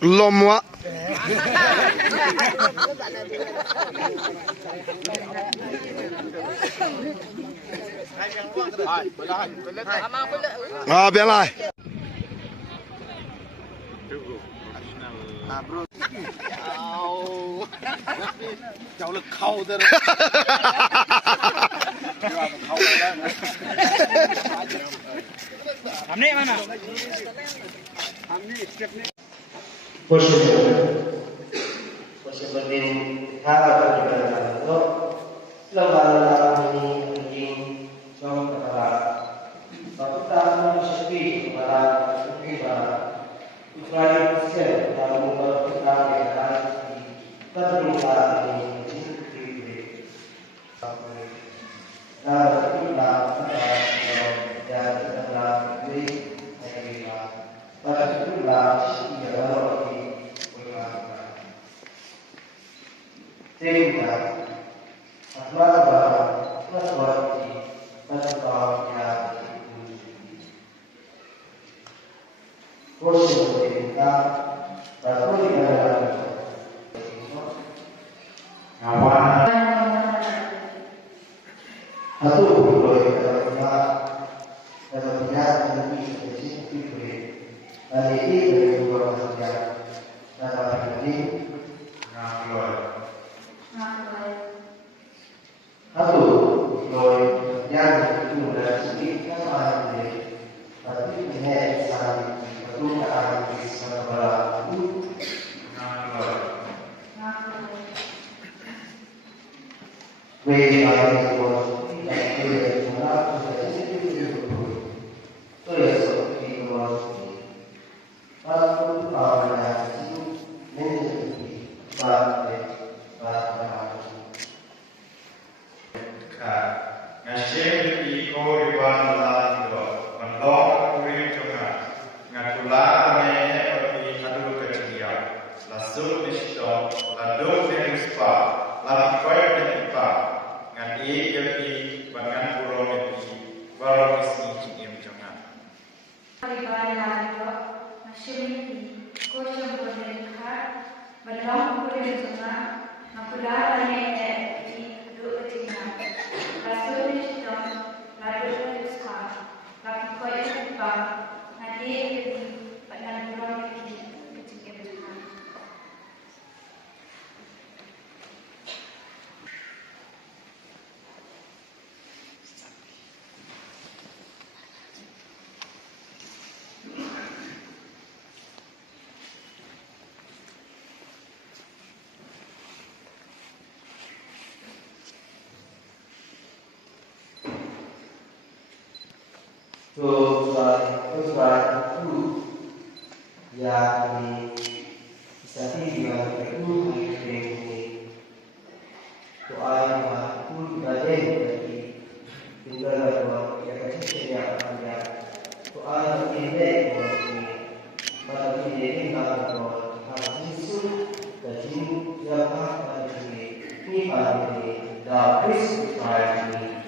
Lomwa. Ah, bien là. Cháu lực khâu ra làm đi mana Seperti hal itu, lembaga ini penting trong kepala. Waktu tamu sepi kepala, Ukraina Rusia dalam membuat kita dengan terluka ini dan kita dan setelah ini pada itulah ialah sehingga asmara naswati nasbahnya kursi kita baru dalam nama satu boleh dalam ini spesifik dari ini dua saja dalam ini satu loy yang itu dari sedikit sama ini tapi ini sangat perlukan kesabaran terus itu yang bisa tinggal itu ini doa yang pun bagai dari tinggal doa yang kecil yang ada doa yang ini pada ini kalau Yesus dan yang pada ini pada ini dah Kristus ini.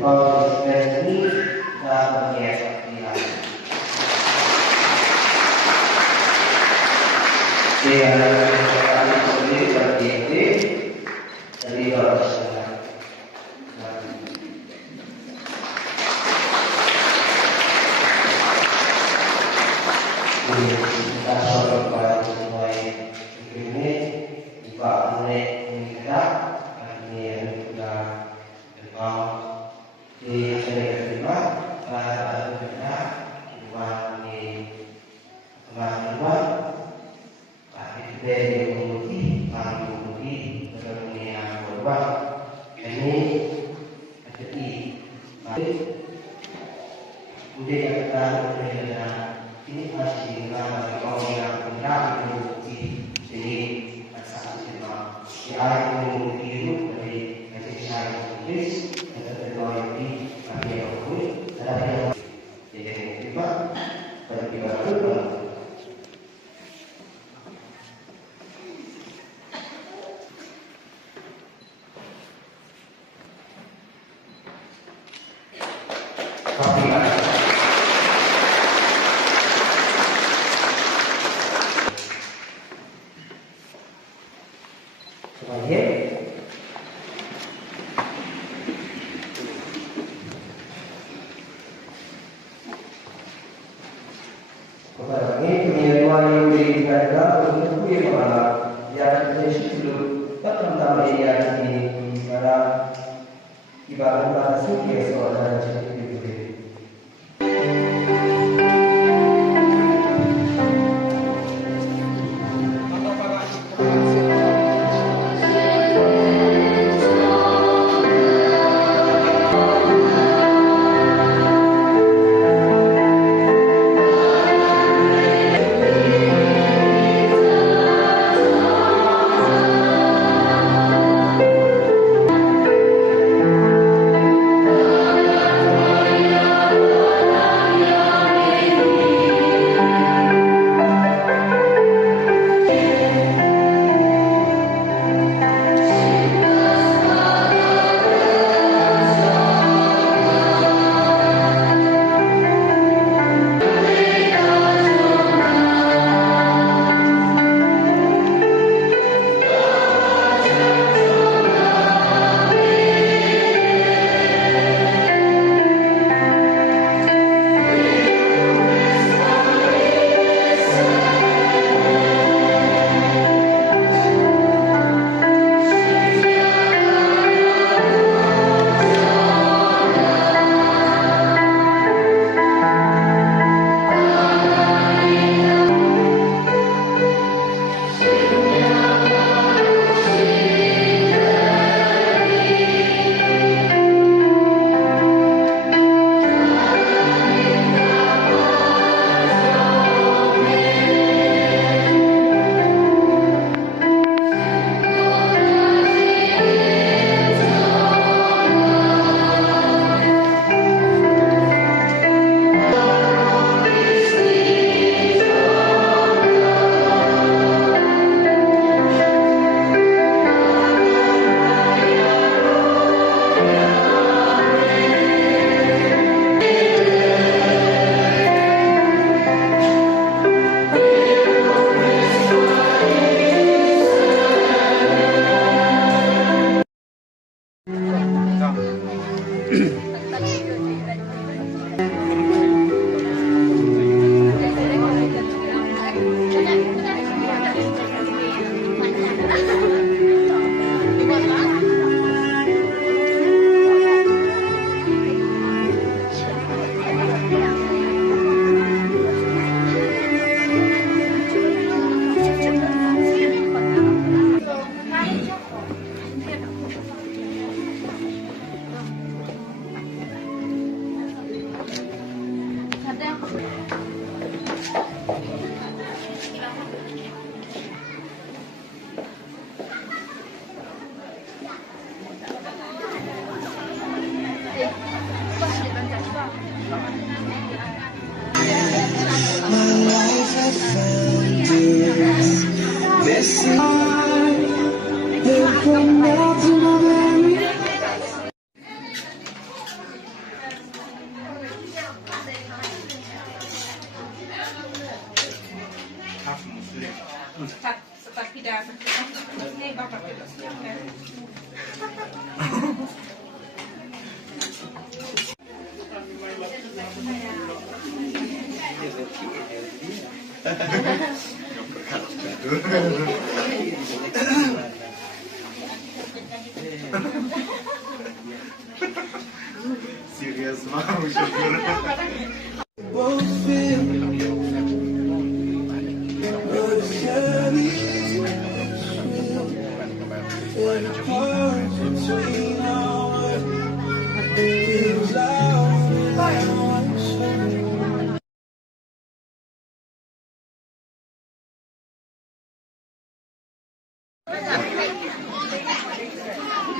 Terima kasih. ini kita berhias latihan. Dengan sendiri seperti ini, jadi harus kita sore pada mulai ini Pak mulai kita ini yang sudah kenal di sini kelima pada kita buat di kelas kedua dari menguji yang berubah ini jadi kemudian kita berbeda ini masih dalam orang yang benar menguji jadi asal kita di ayat menguji itu dari saya tulis dan terlalu di kami akui ada yang jadi tiba bertiba ibarat bahasa suci seorang jadi tidak ini bapak itu siap kan? Serius mau syukur.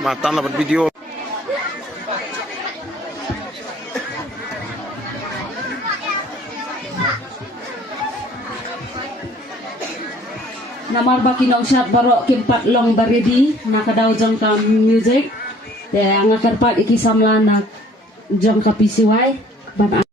Matan dapat video. Namar baki nong syat barok kimpat long baridi nakadaw jong ka music te ang akarpat iki samlana jong ka PCY ban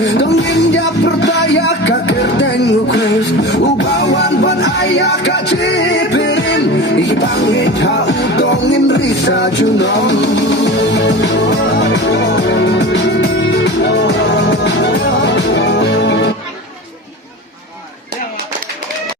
Dongin ja percaya kakek tengok kres Ubawan ban ayah kacipirin Ibangit ha udongin risa junong